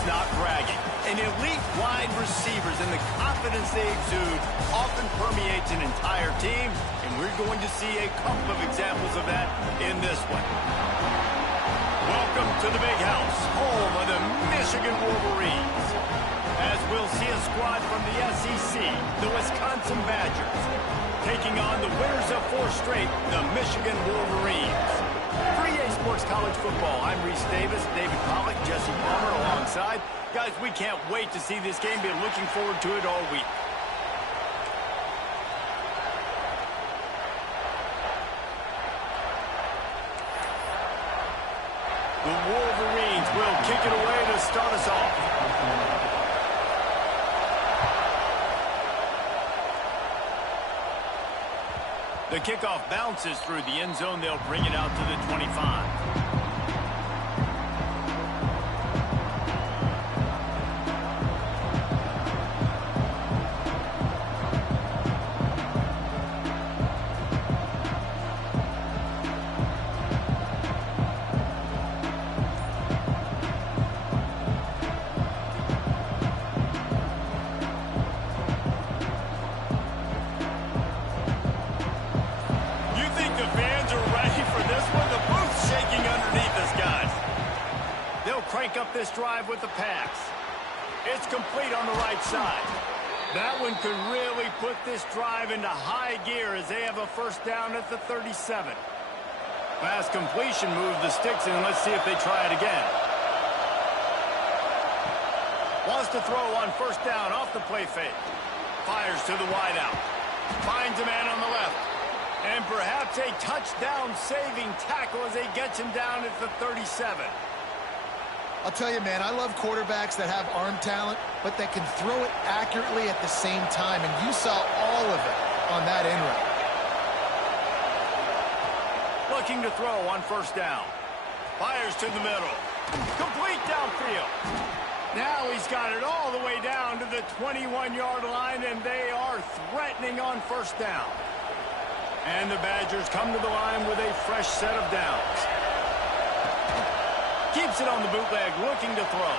It's not bragging. And elite wide receivers and the confidence they exude often permeates an entire team, and we're going to see a couple of examples of that in this one. Welcome to the Big House, home of the Michigan Wolverines. As we'll see a squad from the SEC, the Wisconsin Badgers, taking on the winners of 4 straight, the Michigan Wolverines. For EA Sports College Football, I'm Reese Davis, David Pollack, Jesse Palmer alongside. Guys, we can't wait to see this game. Been looking forward to it all week. The Wolverines will kick it away to start us off. The kickoff bounces through the end zone. They'll bring it out to the 25. Crank up this drive with the pass. It's complete on the right side. That one could really put this drive into high gear as they have a first down at the 37. Pass completion moves the sticks in. Let's see if they try it again. Wants to throw on first down off the play fake. Fires to the wideout. Finds a man on the left. And perhaps a touchdown-saving tackle as they get him down at the 37. I'll tell you, man, I love quarterbacks that have arm talent, but that can throw it accurately at the same time, and you saw all of it on that in route. Looking to throw on first down. Fires to the middle. Complete downfield. Now he's got it all the way down to the 21-yard line, and they are threatening on first down. And the Badgers come to the line with a fresh set of downs. Keeps it on the bootleg, looking to throw.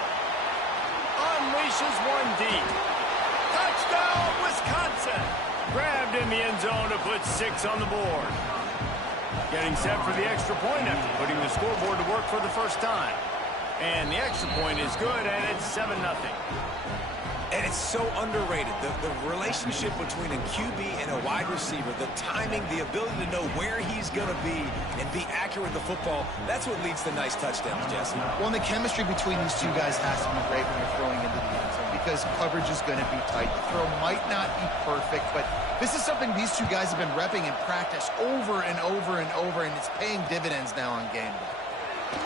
Unleashes one deep. Touchdown, Wisconsin! Grabbed in the end zone to put 6 on the board. Getting set for the extra point after putting the scoreboard to work for the first time. And the extra point is good, and it's 7-0. And it's so underrated. The relationship between a QB and a wide receiver, the timing, the ability to know where he's going to be and be accurate with the football, that's what leads to nice touchdowns, Jesse. Well, and the chemistry between these two guys has to be great when you're throwing into the end zone because coverage is going to be tight. The throw might not be perfect, but this is something these two guys have been repping in practice over and over and over, and it's paying dividends now on game day.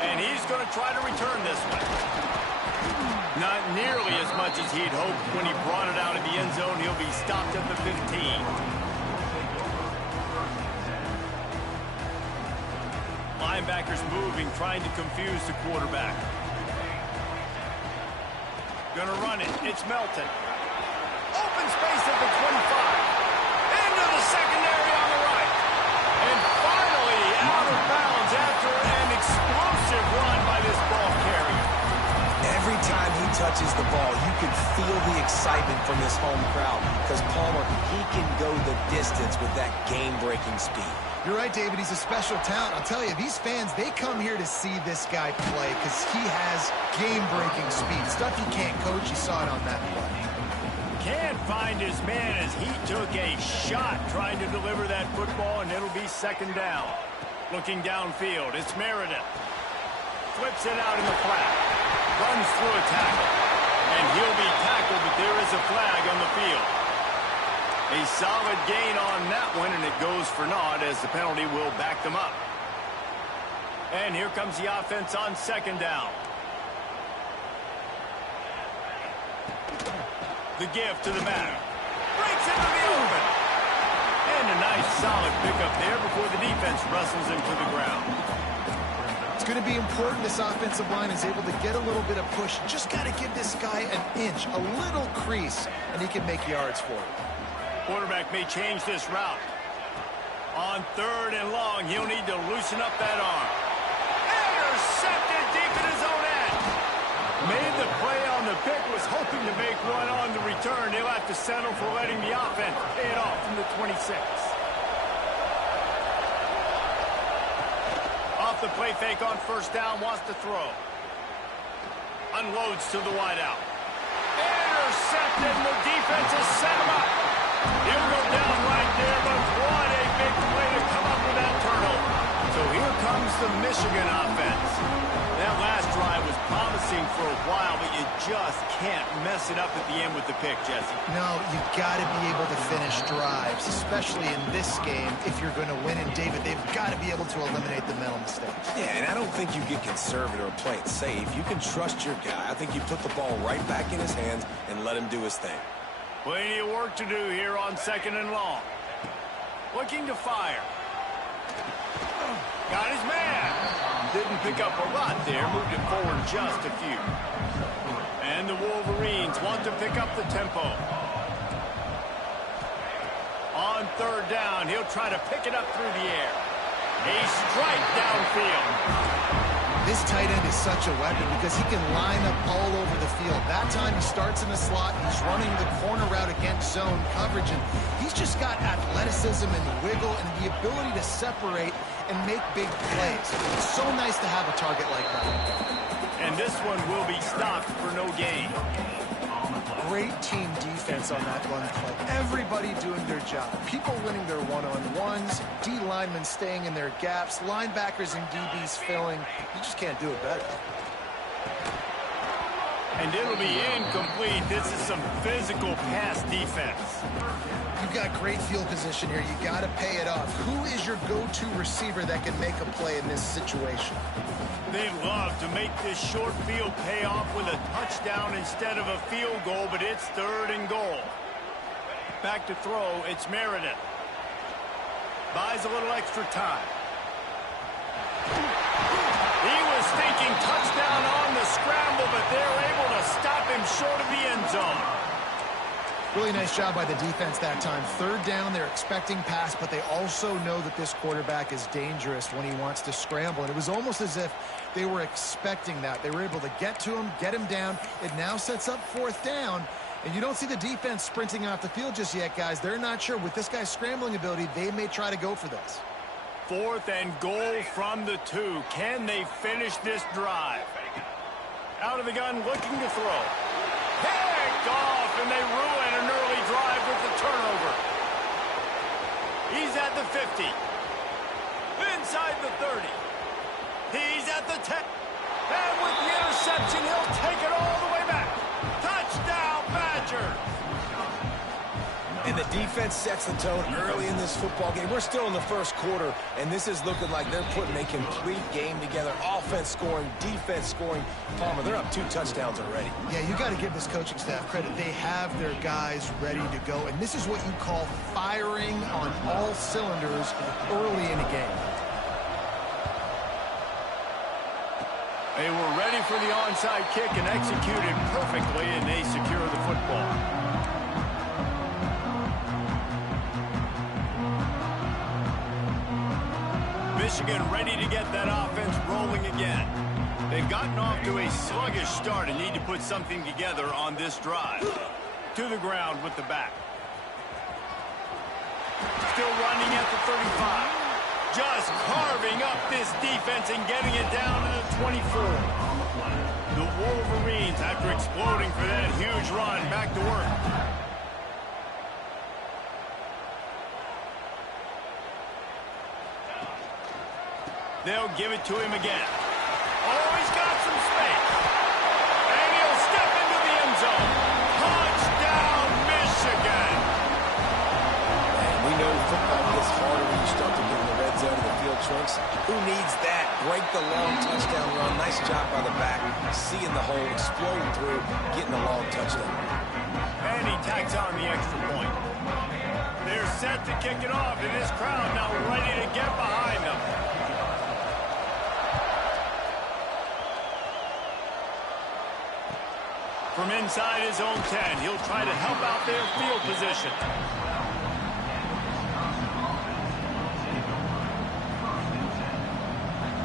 And he's going to try to return this one. Not nearly as much as he'd hoped when he brought it out of the end zone. He'll be stopped at the 15. Linebackers moving, trying to confuse the quarterback. Gonna run it. It's Melton. Open space at the 25. Into the secondary on the right. And finally out of bounds after an explosive run by this ball carrier. Every time he touches the ball, you can feel the excitement from this home crowd because Palmer, he can go the distance with that game-breaking speed. You're right, David. He's a special talent. I'll tell you, these fans, they come here to see this guy play because he has game-breaking speed. Stuff you can't coach. You saw it on that play. Can't find his man as he took a shot trying to deliver that football, and it'll be second down. Looking downfield, it's Meredith. Flips it out in the flat. Runs through a tackle. And he'll be tackled, but there is a flag on the field. A solid gain on that one, and it goes for naught as the penalty will back them up. And here comes the offense on second down. The give to the back. Breaks into the open. And a nice solid pickup there before the defense wrestles him to the ground. It's going to be important this offensive line is able to get a little bit of push. Just got to give this guy an inch, a little crease, and he can make yards for it. Quarterback may change this route. On third and long, he'll need to loosen up that arm. Intercepted deep in his own end. Made the play the pick was hoping to make one on the return. He'll have to settle for letting the offense pay it off from the 26. Off the play fake on first down, wants to throw. Unloads to the wideout. Intercepted, the defense has set him up. He'll go down right there, but what a big play to come up with that turnover. So here comes the Michigan offense. That last drive was promising for a while, but you just can't mess it up at the end with the pick, Jesse. No, you've got to be able to finish drives, especially in this game. If you're going to win, and David, they've got to be able to eliminate the mental mistakes. Yeah, and I don't think you get conservative or play it safe. You can trust your guy. I think you put the ball right back in his hands and let him do his thing. Plenty of work to do here on 2nd and long. Looking to fire. Got his man. Didn't pick up a lot there. Moved it forward just a few. And the Wolverines want to pick up the tempo. On 3rd down, he'll try to pick it up through the air. A strike downfield. This tight end is such a weapon because he can line up all over the field. That time he starts in the slot, he's running the corner route against zone coverage, and he's just got athleticism and wiggle and the ability to separate and make big plays. It's so nice to have a target like that. And this one will be stopped for no gain. Great team defense on that run play. Everybody doing their job. People winning their one-on-ones, D linemen staying in their gaps, linebackers and DBs filling. You just can't do it better. And it'll be incomplete. This is some physical pass defense. You've got great field position here. You got to pay it off. Who is your go-to receiver that can make a play in this situation? They'd love to make this short field pay off with a touchdown instead of a field goal, but it's 3rd and goal. Back to throw, it's Meredith. Buys a little extra time. He was thinking touchdown on the scramble, but they're able to stop him short of the end zone. Really nice job by the defense that time. 3rd down, they're expecting pass, but they also know that this quarterback is dangerous when he wants to scramble. And it was almost as if they were expecting that. They were able to get to him, get him down. It now sets up 4th down. And you don't see the defense sprinting off the field just yet, guys. They're not sure. With this guy's scrambling ability, they may try to go for this. 4th and goal from the 2. Can they finish this drive? Out of the gun, looking to throw. Picked off, and they ruin an early drive with the turnover. He's at the 50. Inside the 30. He's at the 10. And with the interception, he'll take it all the way back. Touchdown, Badgers. And the defense sets the tone early in this football game. We're still in the 1st quarter, and this is looking like they're putting a complete game together. Offense scoring, defense scoring. Palmer, they're up 2 touchdowns already. Yeah, you got to give this coaching staff credit. They have their guys ready to go, and this is what you call firing on all cylinders early in a game. They were ready for the onside kick and executed perfectly, and they secure the football. Michigan ready to get that offense rolling again. They've gotten off to a sluggish start and need to put something together on this drive. To the ground with the back. Still running at the 35. Just carving up this defense and getting it down to the 24. The Wolverines, after exploding for that huge run, back to work. They'll give it to him again. Oh, he's got some space. And he'll step into the end zone. Touchdown, Michigan. And we know football gets harder when you start to get in the red zone and the field shrinks. Who needs that? Break the long touchdown run. Nice job by the back. Seeing the hole, exploding through, getting a long touchdown. And he tacks on the extra point. They're set to kick it off, and this crowd now ready to get behind them. From inside his own 10, he'll try to help out their field position.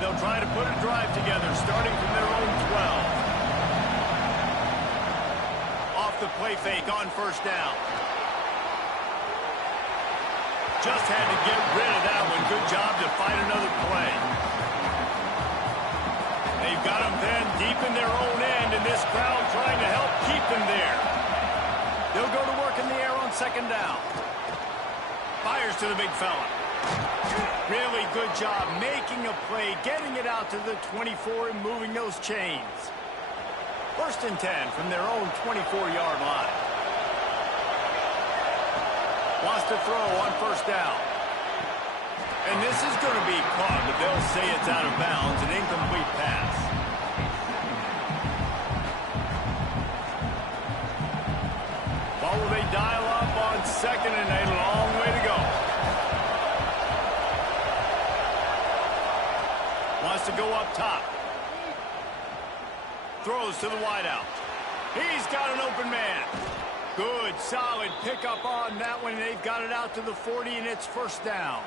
They'll try to put a drive together, starting from their own 12. the play fake on first down. Just had to get rid of that one. Good job to find another play. They've got them then deep in their own end, and this crowd trying to help keep them there. They'll go to work in the air on second down. Fires to the big fella. Really good job making a play, getting it out to the 24 and moving those chains. 1st and 10 from their own 24-yard line. Wants to throw on first down. And this is going to be caught, but they'll say it's out of bounds, an incomplete pass. What will they dial up on second and a long way to go? Wants to go up top. Throws to the wideout. He's got an open man. Good, solid pickup on that one. They've got it out to the 40, and it's first down.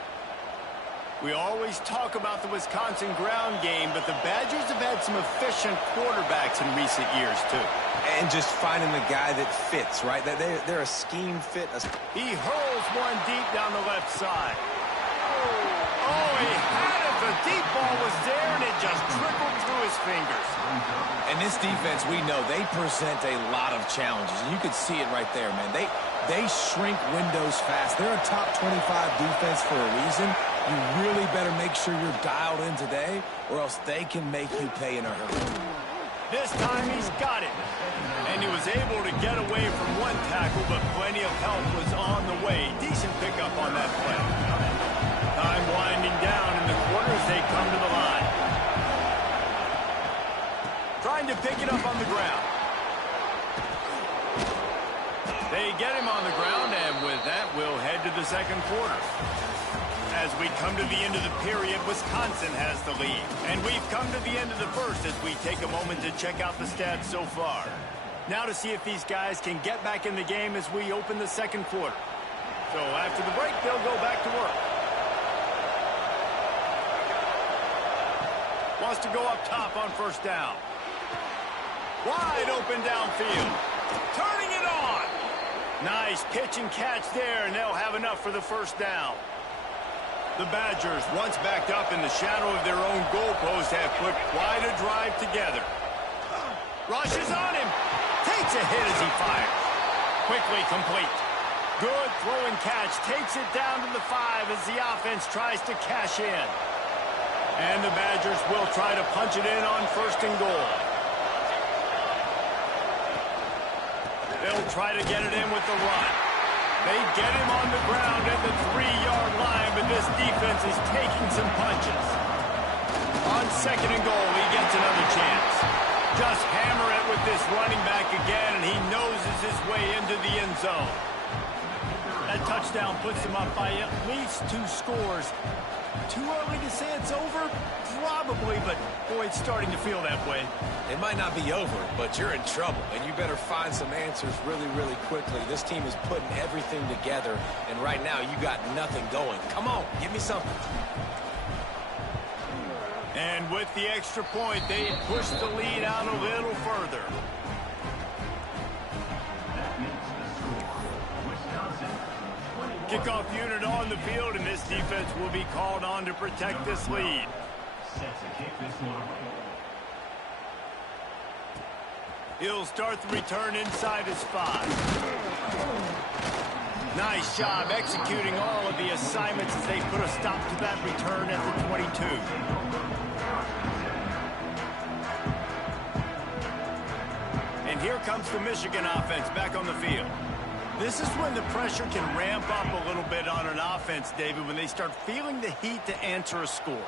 We always talk about the Wisconsin ground game, but the Badgers have had some efficient quarterbacks in recent years, too. And just finding the guy that fits, right? They're a scheme fit. He hurls one deep down the left side. Oh, he had it. The deep ball was there, and it just trickled through his fingers. And this defense, we know, they present a lot of challenges. And you can see it right there, man. They shrink windows fast. They're a top 25 defense for a reason. You really better make sure you're dialed in today, or else they can make you pay in a hurry. This time he's got it. And he was able to get away from one tackle, but plenty of help was on the way. Decent pickup on that play. Time winding down in the quarter as they come to the line. Trying to pick it up on the ground. They get him on the ground, and with that, we'll head to the second quarter. As we come to the end of the period, Wisconsin has the lead. And we've come to the end of the first as we take a moment to check out the stats so far. Now to see if these guys can get back in the game as we open the second quarter. So after the break, they'll go back to work. Wants to go up top on first down. Wide open downfield. Turning it on. Nice pitch and catch there, and they'll have enough for the first down. The Badgers, once backed up in the shadow of their own goalpost, have put quite a drive together. Rushes on him. Takes a hit as he fires. Quickly complete. Good throw and catch. Takes it down to the 5 as the offense tries to cash in. And the Badgers will try to punch it in on first and goal. They'll try to get it in with the run. They get him on the ground at the 3-yard line, but this defense is taking some punches. On second and goal, he gets another chance. Just hammer it with this running back again, and he noses his way into the end zone. That touchdown puts him up by at least 2 scores. Too early to say it's over? Probably, but boy, it's starting to feel that way. It might not be over, but you're in trouble, and you better find some answers really, really quickly. This team is putting everything together, and right now you got nothing going. Come on, give me something. And with the extra point, they push the lead out a little further. Kickoff unit on the field, and this defense will be called on to protect this lead. He'll start the return inside his 5. Nice job executing all of the assignments as they put a stop to that return at the 22. And here comes the Michigan offense back on the field. This is when the pressure can ramp up a little bit on an offense, David, when they start feeling the heat to answer a score.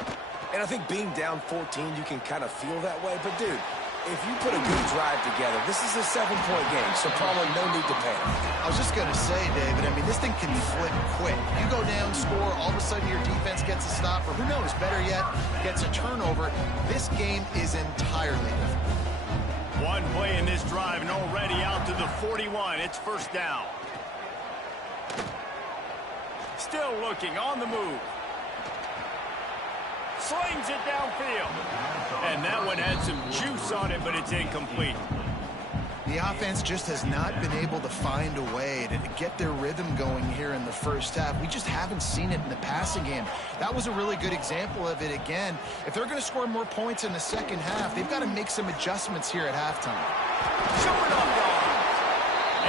And I think being down 14, you can kind of feel that way. But, dude, if you put a good drive together, this is a 7-point game, so probably no need to panic. I was just going to say, David, I mean, this thing can flip quick. You go down, score, all of a sudden your defense gets a stop, or who knows, better yet, gets a turnover. This game is entirely different. One play in this drive and already out to the 41. It's first down. Still looking on the move. Slings it downfield. And that one had some juice on it, but it's incomplete. The offense just has not been able to find a way to get their rhythm going here in the first half. We just haven't seen it in the passing game. That was a really good example of it again. If they're going to score more points in the second half, they've got to make some adjustments here at halftime. Showing off guard.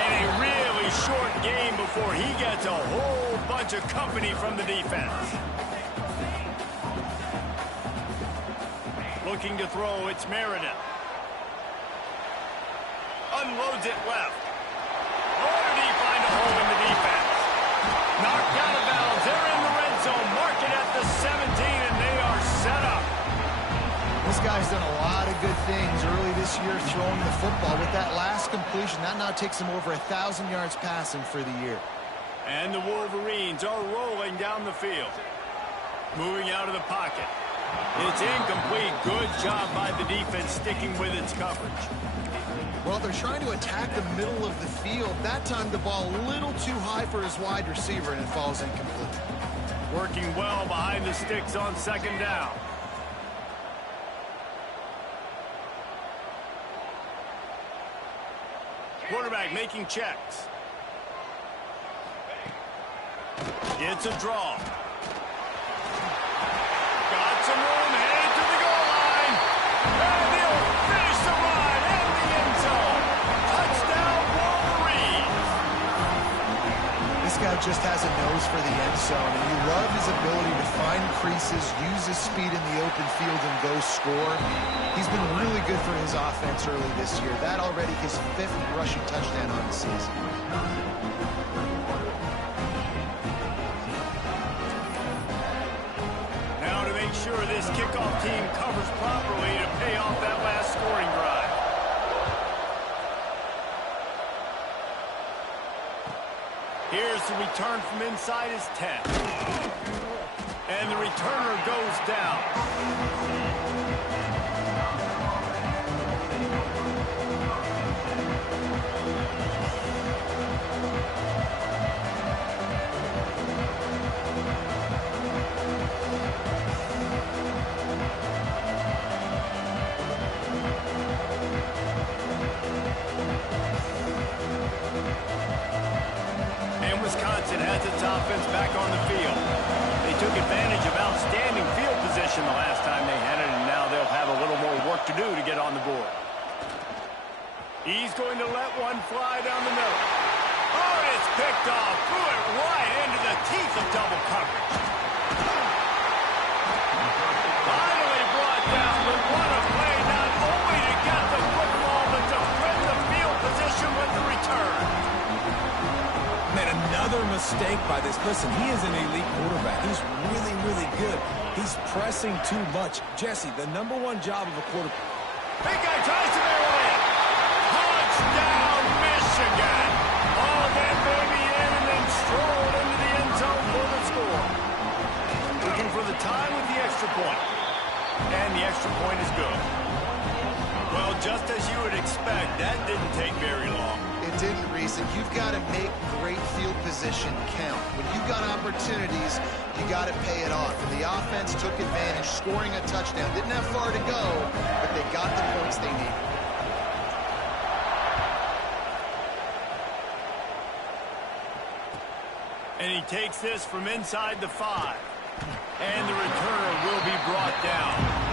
And a really short game before he gets a whole bunch of company from the defense. Looking to throw, it's Meredith. Unloads it left. Oh, did he find a hole in the defense? Knocked out of bounds. They're in the red zone. Mark it at the 17, and they are set up. This guy's done a lot of good things early this year throwing the football. With that last completion, that now takes him over 1,000 yards passing for the year. And the Wolverines are rolling down the field. Moving out of the pocket. It's incomplete. Good job by the defense sticking with its coverage. Well, they're trying to attack the middle of the field. That time the ball a little too high for his wide receiver, and it falls incomplete. Working well behind the sticks on second down. Quarterback making checks. It's a draw. Got some room, headed to the goal line. And he'll finish the run in the end zone. Touchdown, Wolverines. This guy just has a nose for the end zone, and you love his ability to find creases, use his speed in the open field, and go score. He's been really good for his offense early this year. That already his 5th rushing touchdown on the season. Sure this kickoff team covers properly to pay off that last scoring drive. Here's the return from inside his 10. And the returner goes down. Wisconsin has its offense back on the field. They took advantage of outstanding field position the last time they had it, and now they'll have a little more work to do to get on the board. He's going to let one fly down the middle. Oh, it's picked off. Threw it right into the teeth of double coverage. Finally brought down, but what a play, not only to get the football, but to win the field position with the return. Made another mistake by this. Listen, he is an elite quarterback. He's really, really good. He's pressing too much. Jesse, the #1 job of a quarterback. Big guy tries to barrel in. Touchdown, Michigan. All that baby in and then strolled into the end zone for the score. Looking for the time with the extra point. And the extra point is good. Well, just as you would expect, that didn't take very long. It didn't, Reese, and you've got to make great field position count. When you've got opportunities, you got to pay it off. And the offense took advantage, scoring a touchdown. Didn't have far to go, but they got the points they needed. And he takes this from inside the 5. And the returner will be brought down.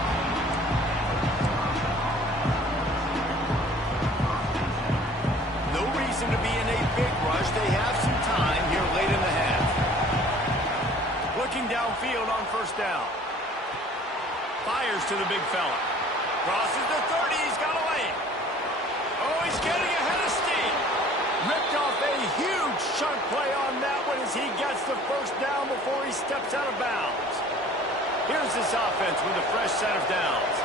To be in a big rush. They have some time here late in the half. Looking downfield on first down. Fires to the big fella. Crosses the 30. He's got a lane. Oh, he's getting ahead of steam. Ripped off a huge chunk play on that one as he gets the first down before he steps out of bounds. Here's this offense with a fresh set of downs.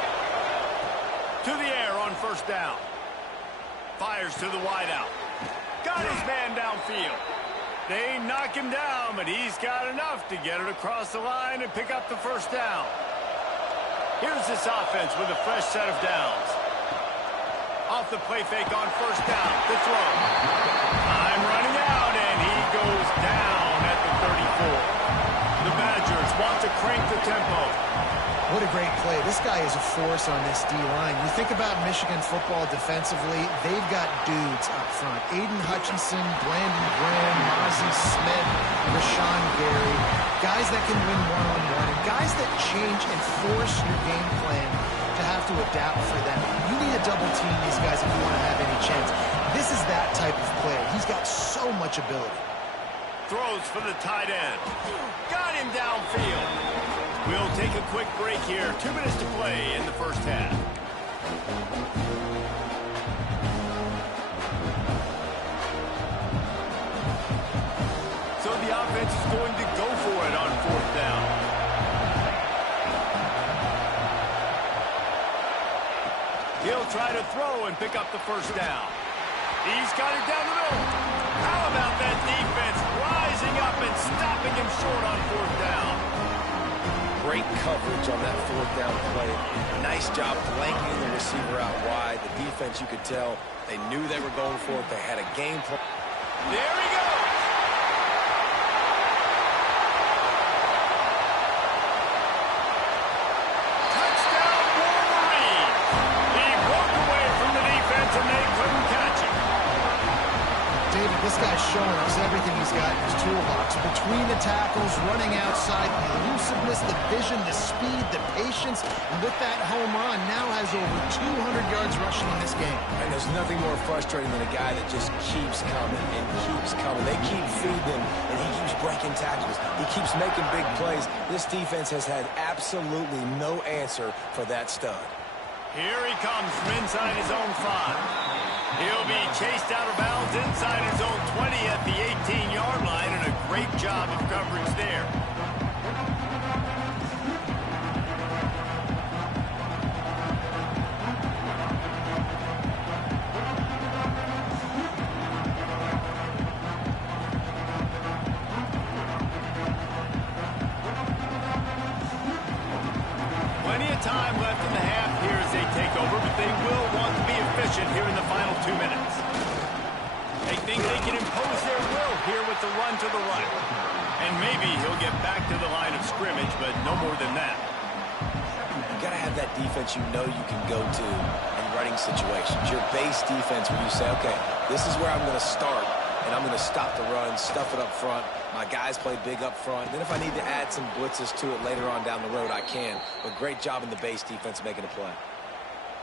To the air on first down. Fires to the wideout. Got his man downfield. They knock him down, but he's got enough to get it across the line and pick up the first down. Here's this offense with a fresh set of downs. Off the play fake on first down. The throw. Time running out, and he goes down at the 34. The Badgers want to crank the tempo. What a great play. This guy is a force on this D-line. You think about Michigan football defensively, they've got dudes up front. Aiden Hutchinson, Brandon Graham, Mozzie Smith, Rashawn Gary. Guys that can win one-on-one. And guys that change and force your game plan to have to adapt for them. You need to double team these guys if you want to have any chance. This is that type of player. He's got so much ability. Throws for the tight end. Got him downfield. We'll take a quick break here. 2 minutes to play in the first half. So the offense is going to go for it on 4th down. He'll try to throw and pick up the first down. He's got it down the middle. How about that defense rising up and stopping him short on 4th down? Great coverage on that 4th down play. Nice job blanking the receiver out wide. The defense, you could tell, they knew they were going for it. They had a game plan. There he goes. Touchdown, Wolverine. He broke away from the defense, and they couldn't catch him. David, this guy's showing us everything he's got in his toolbox. Between the tackles, running outside, the elusiveness, the vision, the speed, the patience, and with that home run, now has over 200 yards rushing in this game. And there's nothing more frustrating than a guy that just keeps coming and keeps coming. They keep feeding him, and he keeps breaking tackles. He keeps making big plays. This defense has had absolutely no answer for that stud. Here he comes from inside his own 5. He'll be chased out of bounds inside his own 20 at the 18-yard line, and a great job of coverage there. Plenty of time left in the half here as they take over, but they will want to be efficient here in the final 2 minutes. They think they can impose their will here with the run to the right. And maybe he'll get back to the line of scrimmage, but no more than that. You got to have that defense you know you can go to in running situations. Your base defense where you say, okay, this is where I'm going to start, and I'm going to stop the run, stuff it up front. My guys play big up front. Then if I need to add some blitzes to it later on down the road, I can. But great job in the base defense making a play.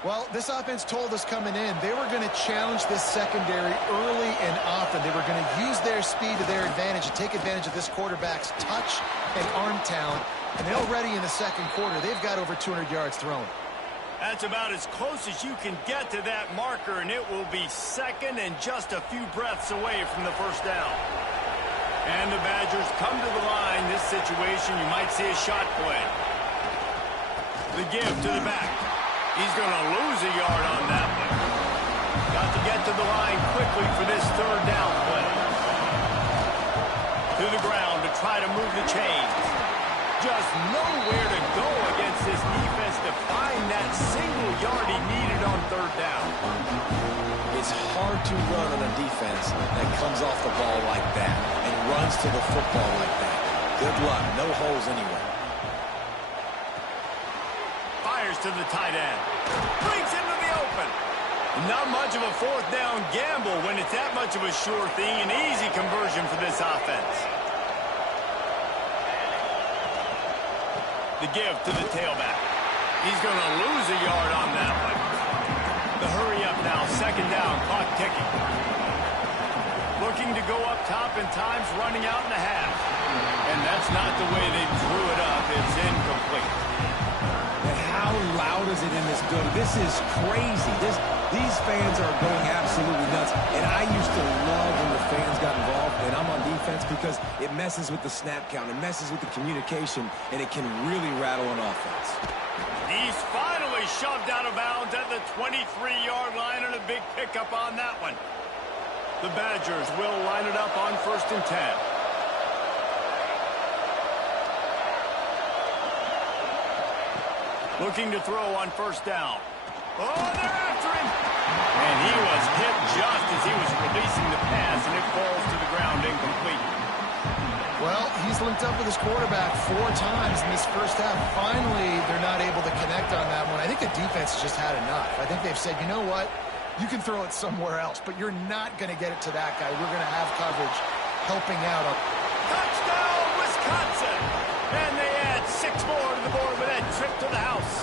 Well, this offense told us coming in they were going to challenge this secondary early and often. They were going to use their speed to their advantage and take advantage of this quarterback's touch and arm talent. And already in the second quarter, they've got over 200 yards thrown. That's about as close as you can get to that marker, and it will be second and just a few breaths away from the first down. And the Badgers come to the line. This situation, you might see a shot play. The give to the back. He's going to lose a yard on that one. Got to get to the line quickly for this 3rd down play. To the ground to try to move the chains. Just nowhere to go against this defense to find that single yard he needed on 3rd down. It's hard to run on a defense that comes off the ball like that and runs to the football like that. Good luck. No holes anywhere. Fires to the tight end. Brings into the open. Not much of a 4th down gamble when it's that much of a sure thing. An easy conversion for this offense. The give to the tailback. He's going to lose a yard on that one. The hurry up now. 2nd down. Clock ticking. Looking to go up top, and time's running out in the half. And that's not the way they drew it up. It's incomplete. And how loud is it in this building? This is crazy. These fans are going absolutely nuts. And I used to love when the fans got involved, and I'm on defense because it messes with the snap count. It messes with the communication, and it can really rattle an offense. He's finally shoved out of bounds at the 23-yard line, and a big pickup on that one. The Badgers will line it up on 1st and 10. Looking to throw on 1st down. Oh, they're after him. And he was hit just as he was releasing the pass, and it falls to the ground incomplete. Well, he's linked up with his quarterback 4 times in this first half. Finally, they're not able to connect on that one. I think the defense has just had enough. I think they've said, you know what? You can throw it somewhere else, but you're not going to get it to that guy. We're going to have coverage helping out. Touchdown, Wisconsin! And they add 6 more to the board with that trip to the house.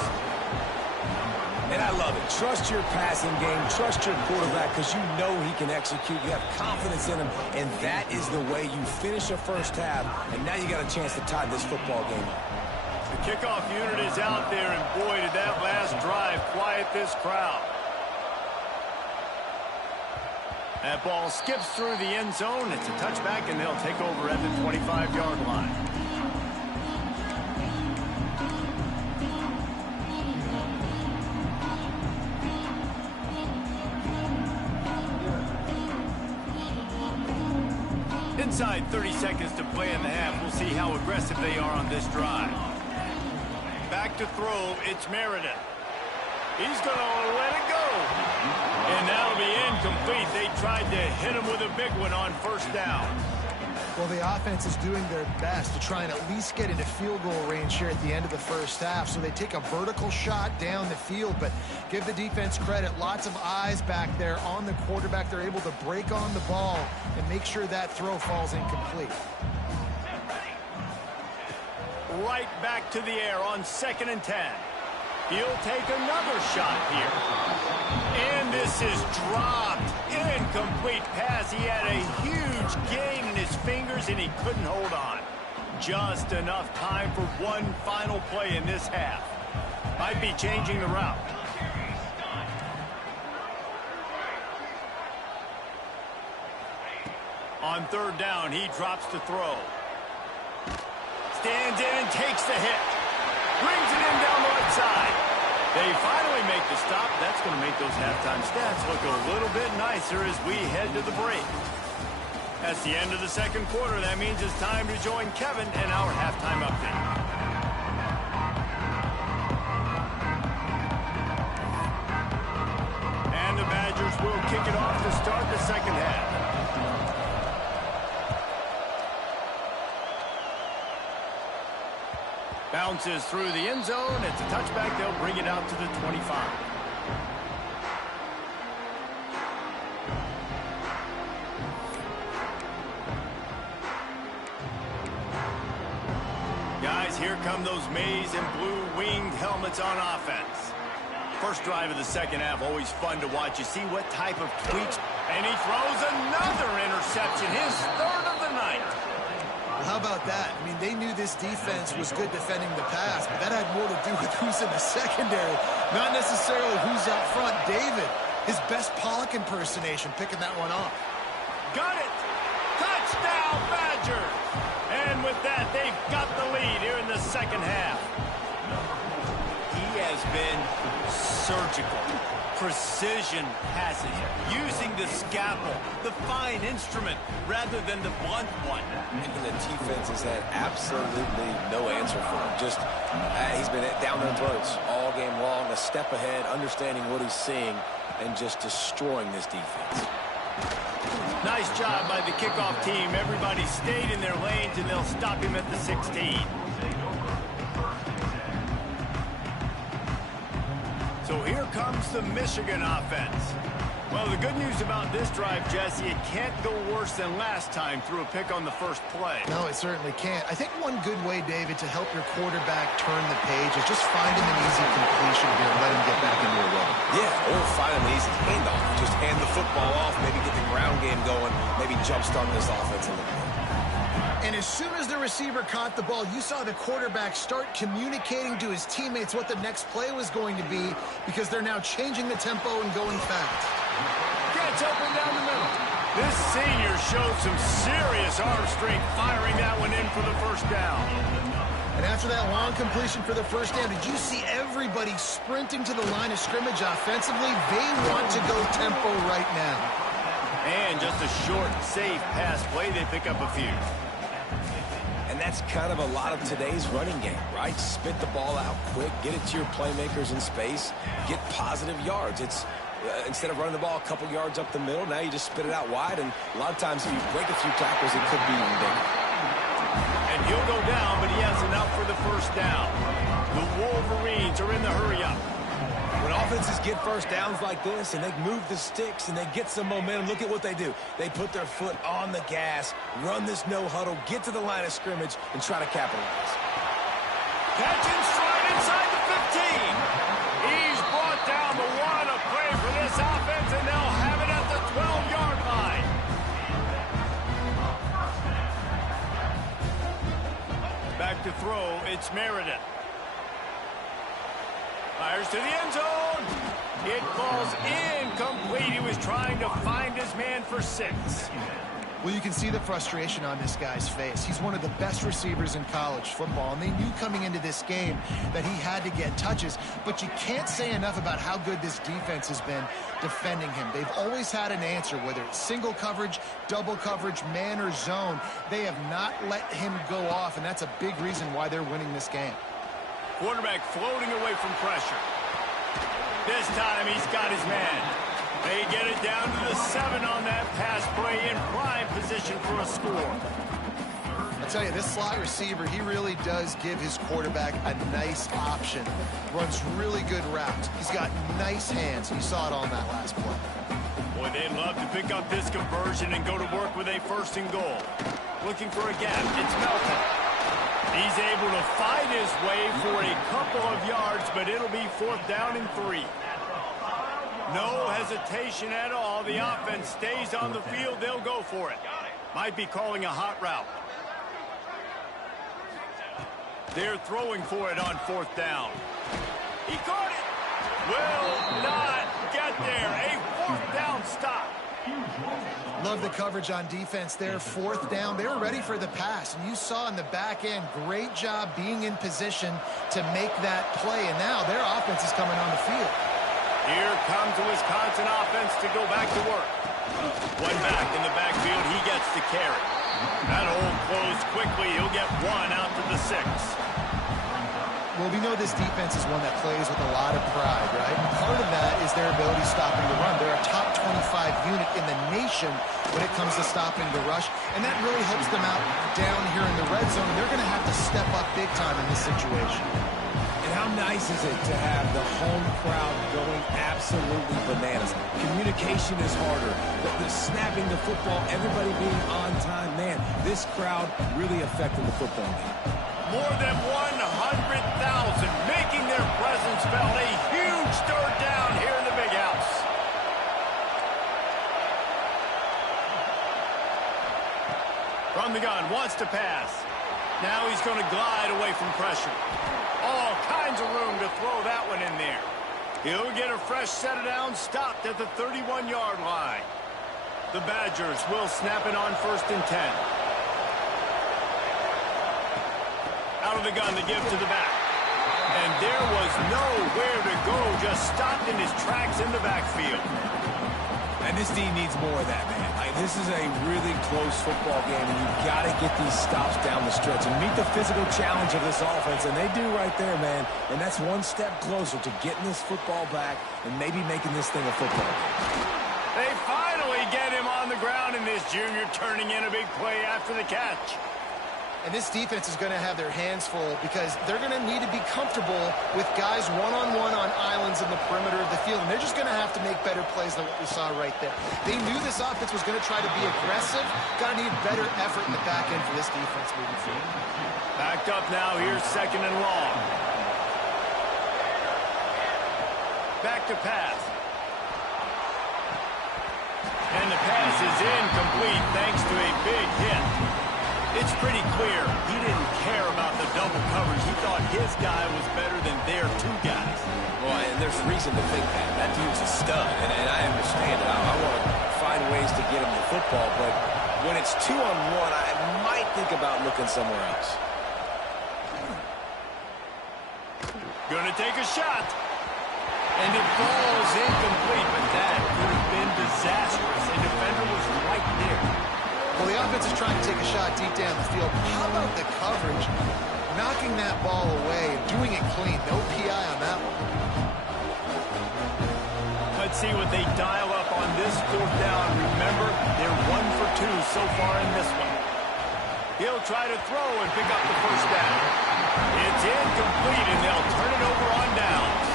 And I love it. Trust your passing game. Trust your quarterback because you know he can execute. You have confidence in him, and that is the way you finish a first half, and now you got a chance to tie this football game up. The kickoff unit is out there, and boy, did that last drive quiet this crowd. That ball skips through the end zone. It's a touchback, and they'll take over at the 25-yard line. Inside 30 seconds to play in the half. We'll see how aggressive they are on this drive. Back to throw. It's Meredith. He's going to let it go. And that'll be incomplete. They tried to hit him with a big one on first down. Well, the offense is doing their best to try and at least get into field goal range here at the end of the first half. So they take a vertical shot down the field, but give the defense credit. Lots of eyes back there on the quarterback. They're able to break on the ball and make sure that throw falls incomplete. Right back to the air on 2nd and 10. He'll take another shot here. And this is dropped. Incomplete pass. He had a huge gain in his fingers, and he couldn't hold on. Just enough time for one final play in this half. Might be changing the route. On 3rd down, he drops to throw. Stands in and takes the hit. Brings it in down the right side. They finally make the stop. That's going to make those halftime stats look a little bit nicer as we head to the break. That's the end of the 2nd quarter. That means it's time to join Kevin in our halftime update. And the Badgers will kick it off to start the 2nd half. Bounces through the end zone. It's a touchback. They'll bring it out to the 25. Guys, here come those maize and blue winged helmets on offense. First drive of the 2nd half, always fun to watch. You see what type of tweaks. And he throws another interception, his 3rd of the night. How about that? I mean, they knew this defense was good defending the pass, but that had more to do with who's in the secondary, not necessarily who's up front. David, his best Pollock impersonation, picking that one off. Got it! Touchdown, Badger! And with that, they've got the lead here in the 2nd half. He has been surgical. Precision passes, using the scalpel, the fine instrument, rather than the blunt one. And the defense has had absolutely no answer for him. Just, he's been down their throats all game long, a step ahead, understanding what he's seeing, and just destroying this defense. Nice job by the kickoff team. Everybody stayed in their lanes, and they'll stop him at the 16. So here comes the Michigan offense. Well, the good news about this drive, Jesse, it can't go worse than last time through a pick on the first play. No, it certainly can't. I think one good way, David, to help your quarterback turn the page is just find him an easy completion here and let him get back into a rhythm. Yeah, or find him an easy handoff. Just hand the football off, maybe get the ground game going, maybe jumpstart this offense a little bit. And as soon as the receiver caught the ball, you saw the quarterback start communicating to his teammates what the next play was going to be because they're now changing the tempo and going fast. Gets open down the middle. This senior showed some serious arm strength firing that one in for the first down. And after that long completion for the first down, did you see everybody sprinting to the line of scrimmage offensively? They want to go tempo right now. And just a short, safe pass play, they pick up a few. And that's kind of a lot of today's running game, right? Spit the ball out quick, get it to your playmakers in space, get positive yards. It's instead of running the ball a couple yards up the middle, now you just spit it out wide, and a lot of times if you break a few tackles, it could be even bigger. And he'll go down, but he has enough for the first down. The Wolverines are in the hurry-up. When offenses get first downs like this and they move the sticks and they get some momentum, look at what they do. They put their foot on the gas, run this no huddle, get to the line of scrimmage, and try to capitalize. Catch and stride inside the 15. He's brought down the one of play for this offense, and they'll have it at the 12-yard line. Back to throw, it's Meredith. Fires to the end zone. It falls incomplete. He was trying to find his man for 6. Well, you can see the frustration on this guy's face. He's one of the best receivers in college football, and they knew coming into this game that he had to get touches, but you can't say enough about how good this defense has been defending him. They've always had an answer, whether it's single coverage, double coverage, man or zone. They have not let him go off, and that's a big reason why they're winning this game. Quarterback floating away from pressure. This time he's got his man. They get it down to the 7 on that pass play in prime position for a score. I tell you, this slot receiver, he really does give his quarterback a nice option. Runs really good routes. He's got nice hands. You saw it on that last play. Boy, they'd love to pick up this conversion and go to work with a 1st and goal. Looking for a gap. It's Melton. He's able to fight his way for a couple of yards, but it'll be 4th down and 3. No hesitation at all. The offense stays on the field. They'll go for it. Might be calling a hot route. They're throwing for it on 4th down. He caught it. Will not get there. A 4th down stop. Love the coverage on defense there. 4th down. They were ready for the pass. And you saw in the back end, great job being in position to make that play. And now their offense is coming on the field. Here comes the Wisconsin offense to go back to work. One back in the backfield. He gets the carry. That hole closed quickly. He'll get 1 out to the 6. Well, we know this defense is one that plays with a lot of pride, right? And part of that is their ability stopping the run. They're a top 25 unit in the nation when it comes to stopping the rush, and that really helps them out down here in the red zone. They're going to have to step up big time in this situation. And how nice is it to have the home crowd going absolutely bananas? Communication is harder. The snapping the football, everybody being on time. Man, this crowd really affecting the football game. More than 100,000 making their presence felt. A huge 3rd down here in the big house. From the gun, wants to pass. Now he's going to glide away from pressure. All kinds of room to throw that one in there. He'll get a fresh set of downs, stopped at the 31-yard line. The Badgers will snap it on 1st and 10. Out of the gun to give to the back. And there was nowhere to go, just stopped in his tracks in the backfield. And this D needs more of that, man. This is a really close football game, and you've got to get these stops down the stretch and meet the physical challenge of this offense, and they do right there, man. And that's one step closer to getting this football back and maybe making this thing a football game. They finally get him on the ground, and this junior turning in a big play after the catch. And this defense is going to have their hands full because they're going to need to be comfortable with guys one-on-one on islands in the perimeter of the field. And they're just going to have to make better plays than what we saw right there. They knew this offense was going to try to be aggressive. Got to need better effort in the back end for this defense moving forward. Backed up now. Here's 2nd and long. Back to pass. And the pass is incomplete thanks to a big hit. It's pretty clear he didn't care about the double coverage. He thought his guy was better than their 2 guys. Well, and there's reason to think that. That dude's a stud, and I understand it. I want to find ways to get him the football, but when it's 2-on-1, I might think about looking somewhere else. Gonna take a shot. And it falls incomplete, but that could have been disastrous. A defender was right there. Well, the offense is trying to take a shot deep down the field. How about the coverage? Knocking that ball away and doing it clean. No PI on that one. Let's see what they dial up on this 4th down. Remember, they're 1 for 2 so far in this one. He'll try to throw and pick up the first down. It's incomplete, and they'll turn it over on downs.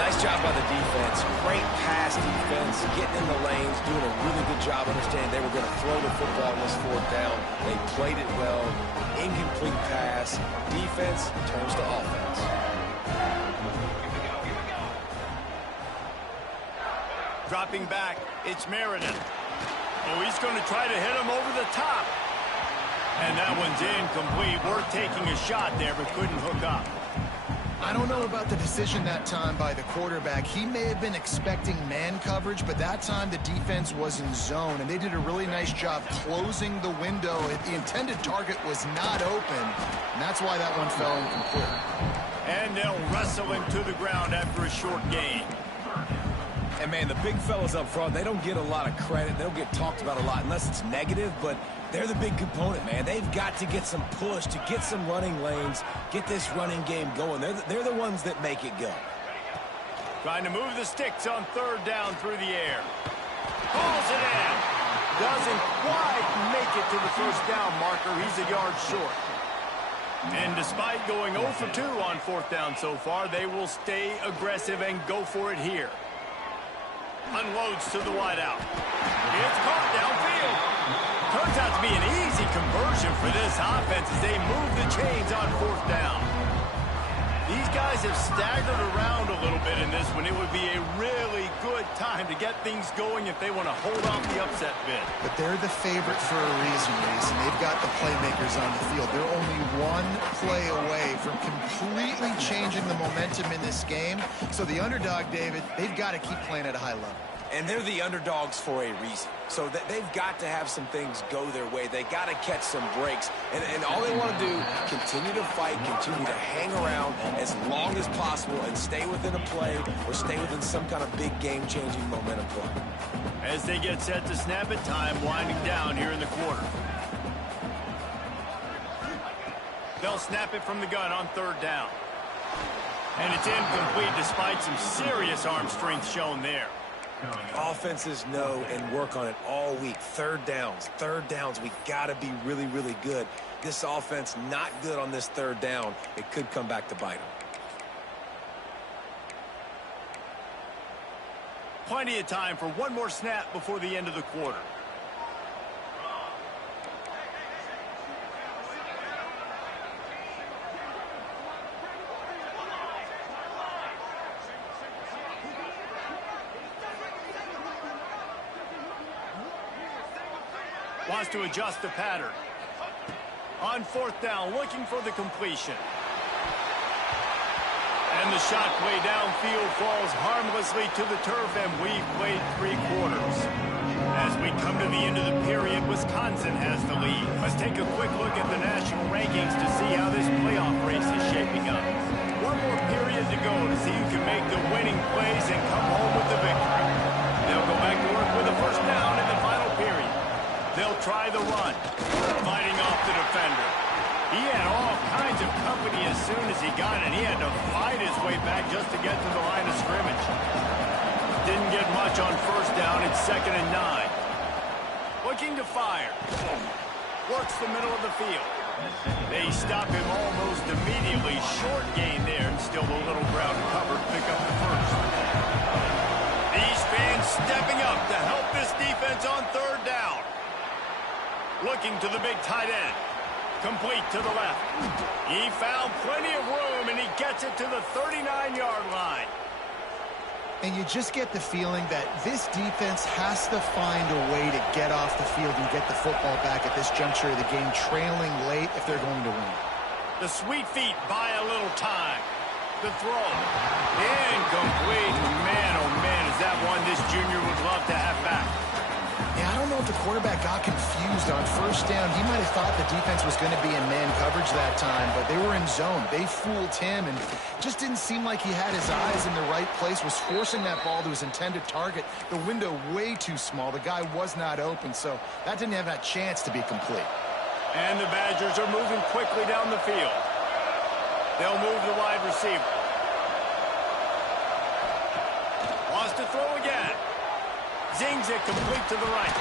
Nice job by the defense. Great pass defense, getting in the lanes, doing a really good job understanding they were going to throw the football on this fourth down. They played it well. Incomplete pass. Defense turns to offense. Dropping back, it's Meredith. Oh, he's going to try to hit him over the top. And that one's incomplete. Worth taking a shot there, but couldn't hook up. I don't know about the decision that time by the quarterback. He may have been expecting man coverage, but that time the defense was in zone, and they did a really nice job closing the window. The intended target was not open, and that's why that one fell incomplete. And they'll wrestle him to the ground after a short gain. And, man, the big fellas up front, they don't get a lot of credit. They don't get talked about a lot unless it's negative, but they're the big component, man. They've got to get some push, to get some running lanes, get this running game going. They're the ones that make it go. Trying to move the sticks on third down through the air. Calls it in. Doesn't quite make it to the first down marker. He's a yard short. And despite going 0 for 2 on fourth down so far, they will stay aggressive and go for it here. Unloads to the wideout. It's caught downfield. Turns out to be an easy conversion for this offense as they move the chains on fourth down. These guys have staggered around a little bit in this one. It would be a really good time to get things going if they want to hold off the upset bid. But they're the favorite for a reason, Reese, and they've got the playmakers on the field. They're only one play away from completely changing the momentum in this game. So the underdog, David, they've got to keep playing at a high level. And they're the underdogs for a reason. So they've got to have some things go their way. They got to catch some breaks. And all they want to do, continue to fight, continue to hang around as long as possible and stay within a play or stay within some kind of big game-changing momentum play. As they get set to snap it, time winding down here in the quarter. They'll snap it from the gun on third down. And it's incomplete despite some serious arm strength shown there. Offenses know and work on it all week. Third downs. We got to be really, really good. This offense not good on this third down. It could come back to bite them. Plenty of time for one more snap before the end of the quarter. Wants to adjust the pattern. On fourth down, looking for the completion. And the shot play downfield falls harmlessly to the turf, and we've played 3 quarters. As we come to the end of the period, Wisconsin has the lead. Let's take a quick look at the national rankings to see how this playoff race is shaping up. One more period to go to see who can make the winning plays and come home with the victory. They'll go back to work with a first down in the final period. They'll try the run, fighting off the defender. He had all kinds of company as soon as he got it. He had to fight his way back just to get to the line of scrimmage. Didn't get much on first down. It's 2nd and 9. Looking to fire. Works the middle of the field. They stop him almost immediately. Short gain there, and still a little ground covered. Pick up the first. These fans stepping up to help this defense on third down. Looking to the big tight end. Complete to the left. He found plenty of room, and he gets it to the 39-yard line. And you just get the feeling that this defense has to find a way to get off the field and get the football back at this juncture of the game, trailing late if they're going to win. The sweet feet buy a little time. The throw. Incomplete. Man, oh man, is that one this junior would love to have back. Yeah, I don't know if the quarterback got confused on first down. He might have thought the defense was going to be in man coverage that time, but they were in zone. They fooled him and just didn't seem like he had his eyes in the right place, was forcing that ball to his intended target. The window way too small. The guy was not open, so that didn't have that chance to be complete. And the Badgers are moving quickly down the field. They'll move the wide receiver. Wants to throw again. Zings it complete to the right.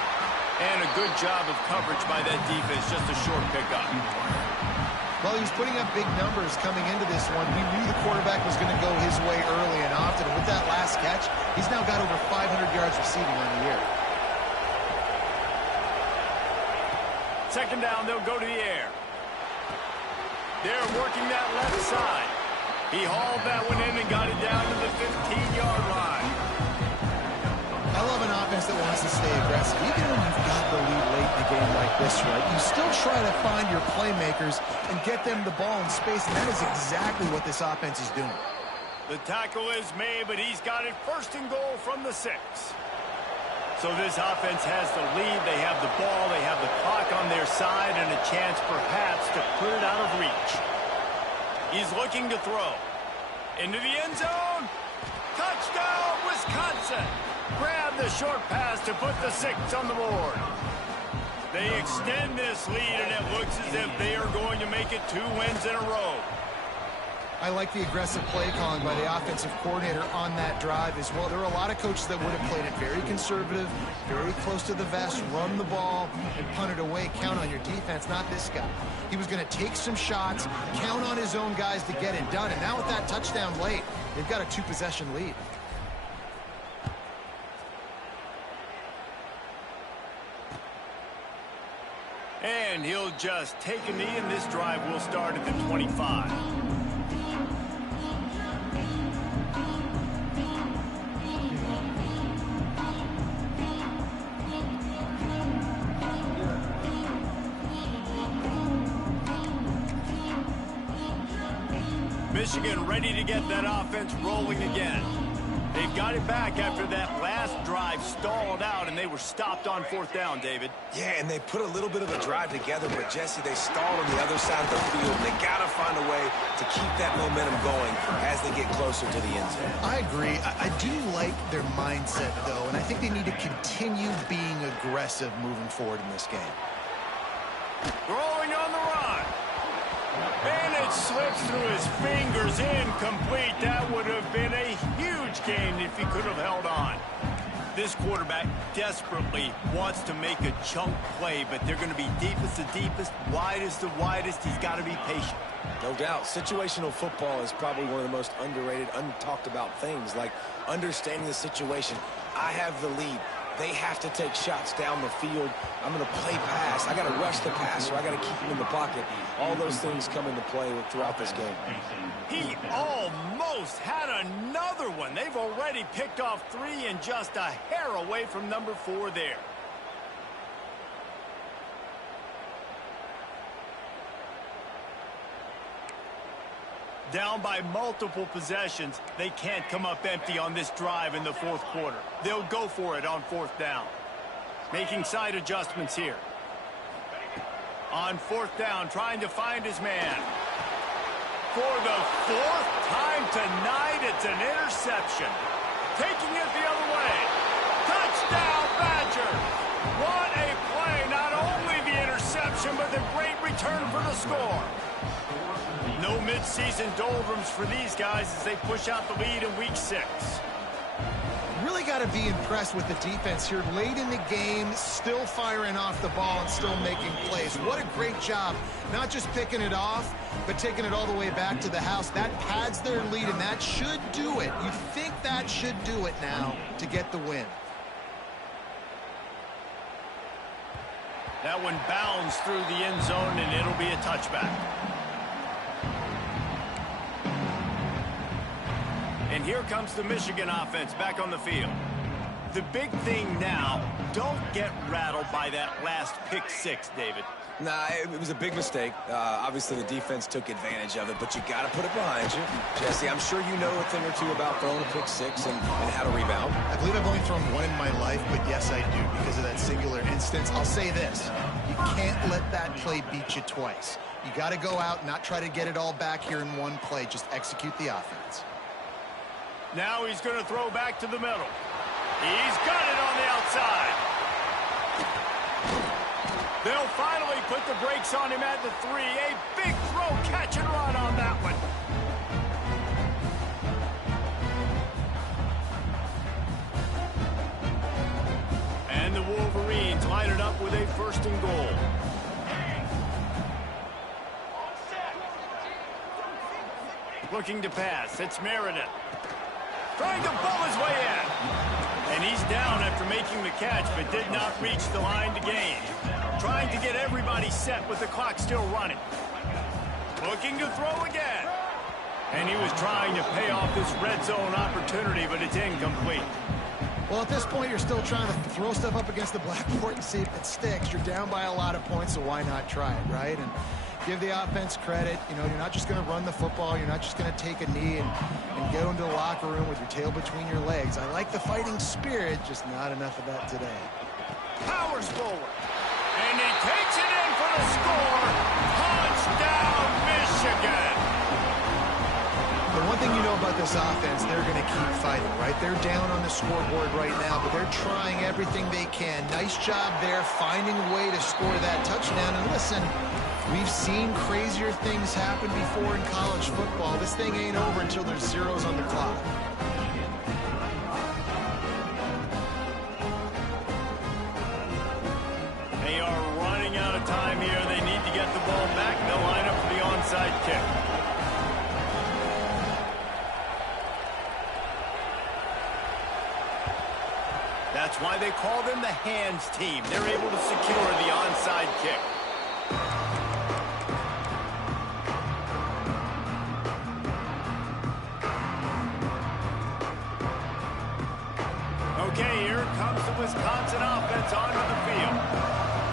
And a good job of coverage by that defense, just a short pickup. Well, he was putting up big numbers coming into this one. We knew the quarterback was going to go his way early and often. With that last catch, he's now got over 500 yards receiving on the year. Second down, they'll go to the air. They're working that left side. He hauled that one in and got it down to the 15-yard line. I love an offense that wants to stay aggressive. Even when you've got the lead late in a game like this, right, you still try to find your playmakers and get them the ball in space, and that is exactly what this offense is doing. The tackle is made, but he's got it first and goal from the 6. So this offense has the lead. They have the ball. They have the clock on their side and a chance perhaps to put it out of reach. He's looking to throw. Into the end zone. Touchdown, Wisconsin. Grab the short pass to put the 6 on the board. They extend this lead, and it looks as if they are going to make it 2 wins in a row. I like the aggressive play calling by the offensive coordinator on that drive as well. There are a lot of coaches that would have played it very conservative, very close to the vest, run the ball, and punt it away. Count on your defense, not this guy. He was going to take some shots, count on his own guys to get it done. And now with that touchdown late, they've got a 2-possession lead. And he'll just take a knee, and this drive will start at the 25. Michigan ready to get that offense rolling again. They've got it back after that last drive stalled out, and they were stopped on 4th down, David. Yeah, and they put a little bit of a drive together, but, Jesse, they stalled on the other side of the field. They got to find a way to keep that momentum going as they get closer to the end zone. I agree. I do like their mindset, though, and I think they need to continue being aggressive moving forward in this game. Throwing on the run. And it slips through his fingers, incomplete. That would have been a huge gain if he could have held on. This quarterback desperately wants to make a chunk play, but they're going to be deepest to deepest, widest to widest. He's got to be patient. No doubt. Situational football is probably one of the most underrated, untalked about things, like understanding the situation. I have the lead. They have to take shots down the field. I'm going to play pass. I got to rush the passer. I got to keep him in the pocket. All those things come into play throughout this game. He almost had another one. They've already picked off 3 and just a hair away from number 4 there. Down by multiple possessions, they can't come up empty on this drive in the 4th quarter. They'll go for it on 4th down. Making side adjustments here. On 4th down, trying to find his man. For the 4th time tonight, it's an interception. Taking it the other way. Touchdown, Badgers! What a play. Not only the interception, but the great return for the score. No mid-season doldrums for these guys as they push out the lead in Week 6. Really got to be impressed with the defense here. Late in the game, still firing off the ball and still making plays. What a great job. Not just picking it off, but taking it all the way back to the house. That pads their lead, and that should do it. You think that should do it now to get the win. That one bounds through the end zone, and it'll be a touchback. And here comes the Michigan offense back on the field. The big thing now, don't get rattled by that last pick 6, David. Nah, it was a big mistake. Obviously, the defense took advantage of it, but you got to put it behind you. Jesse, I'm sure you know a thing or two about throwing a pick 6 and how to rebound. I believe I've only thrown one in my life, but yes, I do because of that singular instance. I'll say this. You can't let that play beat you twice. You got to go out and not try to get it all back here in one play. Just execute the offense. Now he's going to throw back to the middle. He's got it on the outside. They'll finally put the brakes on him at the 3. A big throw, catch and run on that one. And the Wolverines line it up with a 1st and goal. Looking to pass. It's Meredith. Trying to pull his way in. And he's down after making the catch, but did not reach the line to gain. Trying to get everybody set with the clock still running. Looking to throw again. And he was trying to pay off this red zone opportunity, but it's incomplete. Well, at this point, you're still trying to throw stuff up against the blackboard and see if it sticks. You're down by a lot of points, so why not try it, right? And give the offense credit. You know, you're not just going to run the football. You're not just going to take a knee and go into the locker room with your tail between your legs. I like the fighting spirit, just not enough of that today. Powers forward. And he takes it in for the score. Touchdown, Michigan. The one thing you know about this offense, they're going to keep fighting, right? They're down on the scoreboard right now, but they're trying everything they can. Nice job there, finding a way to score that touchdown. And listen, we've seen crazier things happen before in college football. This thing ain't over until there's zeros on the clock. They are running out of time here. They need to get the ball back. They'll line up for the onside kick. That's why they call them the hands team. They're able to secure the onside kick. Okay, here comes the Wisconsin offense onto the field.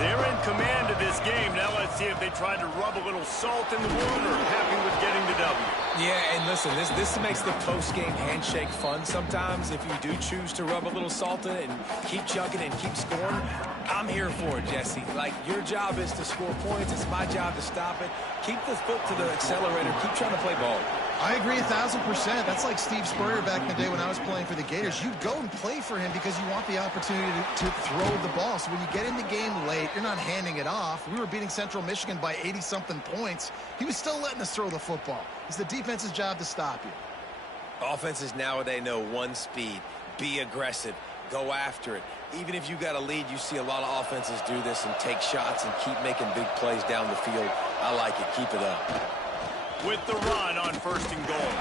They're in command of this game. Now let's see if they try to rub a little salt in the wound or happy with getting the W. Yeah, and listen, this makes the post-game handshake fun sometimes. If you do choose to rub a little salt in it and keep chugging and keep scoring, I'm here for it, Jesse. Like, your job is to score points. It's my job to stop it. Keep the foot to the accelerator. Keep trying to play ball. I agree 1,000%. That's like Steve Spurrier back in the day when I was playing for the Gators. You go and play for him because you want the opportunity to throw the ball. So when you get in the game late, you're not handing it off. We were beating Central Michigan by 80-something points. He was still letting us throw the football. It's the defense's job to stop you. Offenses nowadays know one speed. Be aggressive. Go after it. Even if you got a lead, you see a lot of offenses do this and take shots and keep making big plays down the field. I like it. Keep it up. With the run on 1st and goal.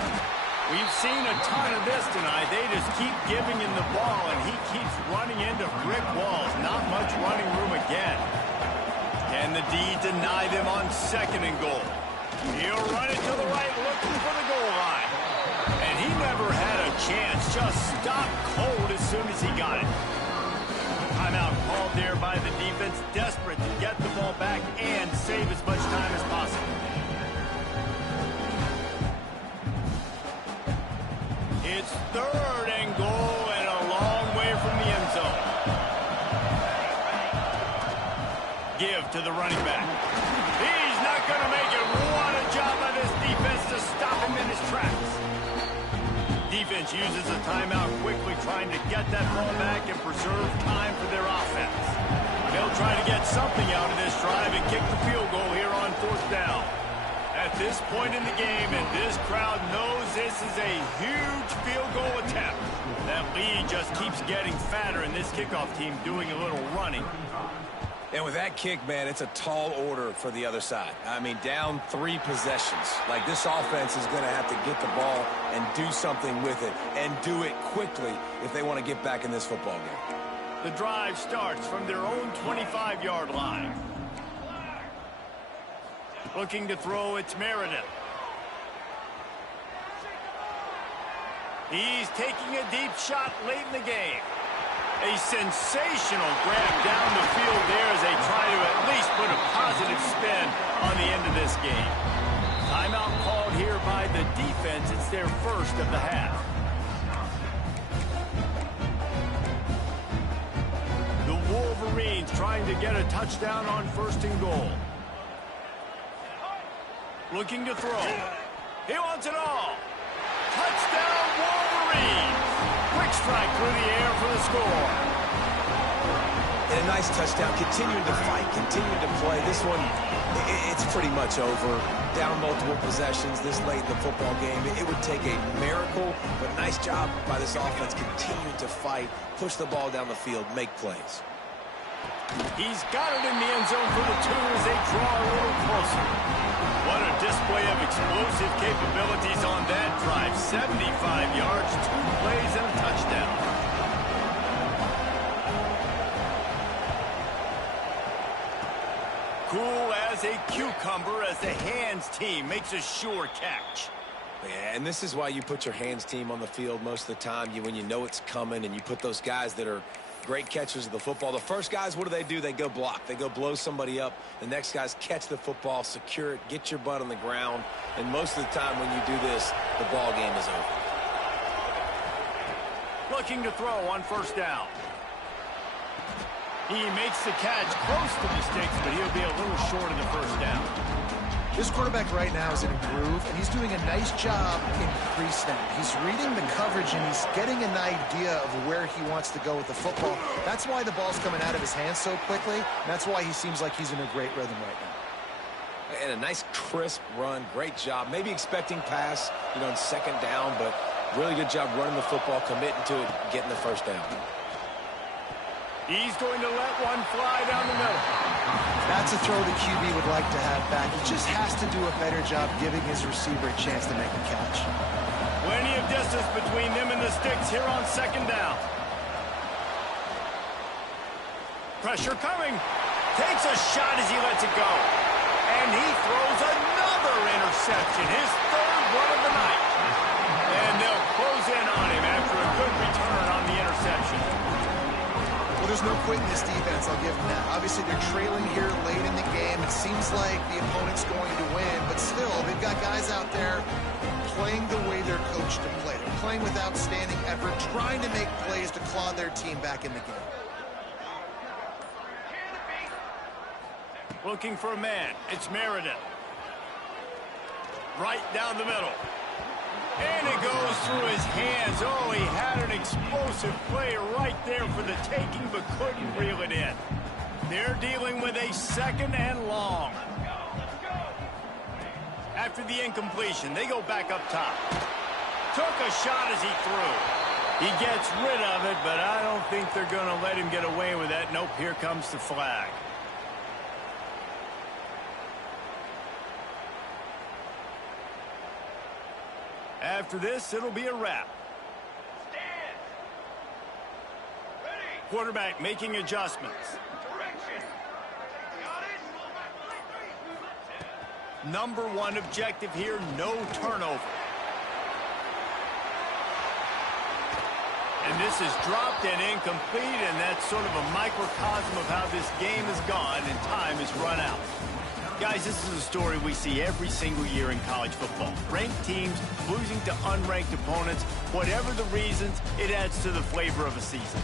We've seen a ton of this tonight. They just keep giving him the ball, and he keeps running into brick walls. Not much running room again. Can the D deny them on 2nd and goal? He'll run it to the right, looking for the goal line. And he never had a chance. Just stopped cold as soon as he got it. Timeout called there by the defense, desperate to get the ball back and save as much time as possible. It's 3rd and goal and a long way from the end zone. Give to the running back. He's not going to make it. What a job by this defense to stop him in his tracks. Defense uses a timeout quickly, trying to get that ball back and preserve time for their offense. They'll try to get something out of this drive and kick the field goal here on 4th down. At this point in the game, and this crowd knows this is a huge field goal attempt. That lead just keeps getting fatter, and this kickoff team doing a little running. And with that kick, man, it's a tall order for the other side. I mean, down 3 possessions. Like, this offense is going to have to get the ball and do something with it, and do it quickly if they want to get back in this football game. The drive starts from their own 25-yard line. Looking to throw, it's Meredith. He's taking a deep shot late in the game. A sensational grab down the field there as they try to at least put a positive spin on the end of this game. Timeout called here by the defense. It's their 1st of the half. The Wolverines trying to get a touchdown on 1st and goal. Looking to throw. He wants it all. Touchdown, Wolverines. Quick strike through the air for the score. And a nice touchdown. Continuing to fight, continuing to play. This one, it's pretty much over. Down multiple possessions this late in the football game. It would take a miracle, but nice job by this offense continuing to fight, push the ball down the field, make plays. He's got it in the end zone for the 2 as they draw a little closer. What a display of explosive capabilities on that drive. 75 yards, 2 plays, and a touchdown. Cool as a cucumber as the hands team makes a sure catch. Yeah, and this is why you put your hands team on the field most of the time. When you know it's coming, and you put those guys that are great catchers of the football. The first guys, what do? They go block. They go blow somebody up. The next guys catch the football, secure it, get your butt on the ground. And most of the time when you do this, the ball game is over. Looking to throw on first down. He makes the catch close to the sticks, but he'll be a little short of the first down. This quarterback right now is in a groove, and he's doing a nice job in pre-snap. He's reading the coverage, and he's getting an idea of where he wants to go with the football. That's why the ball's coming out of his hands so quickly. And that's why he seems like he's in a great rhythm right now. And a nice, crisp run. Great job. Maybe expecting pass, in second down, but really good job running the football, committing to it, getting the first down. He's going to let one fly down the middle. That's a throw the QB would like to have back. He just has to do a better job giving his receiver a chance to make a catch. Plenty of distance between them and the sticks here on second down. Pressure coming. Takes a shot as he lets it go. And he throws another interception. His third one of the night. And they'll close in on him after a good return on the interception. Well, there's no quit in this defense, I'll give them that. Obviously, they're trailing here late in the game. It seems like the opponent's going to win, but still, they've got guys out there playing the way they're coached to play. They're playing with outstanding effort, trying to make plays to claw their team back in the game. Looking for a man. It's Meredith. Right down the middle. And it goes through his hands. Oh, he had an explosive play right there for the taking, but couldn't reel it in. They're dealing with a second and long. After the incompletion, they go back up top. Took a shot as he threw. He gets rid of it, but I don't think they're going to let him get away with that. Nope, here comes the flag. After this, it'll be a wrap. Quarterback making adjustments. Number one objective here, no turnover. And this is dropped and incomplete, and that's sort of a microcosm of how this game has gone, and time has run out. Guys, this is a story we see every single year in college football. Ranked teams losing to unranked opponents. Whatever the reasons, it adds to the flavor of a season.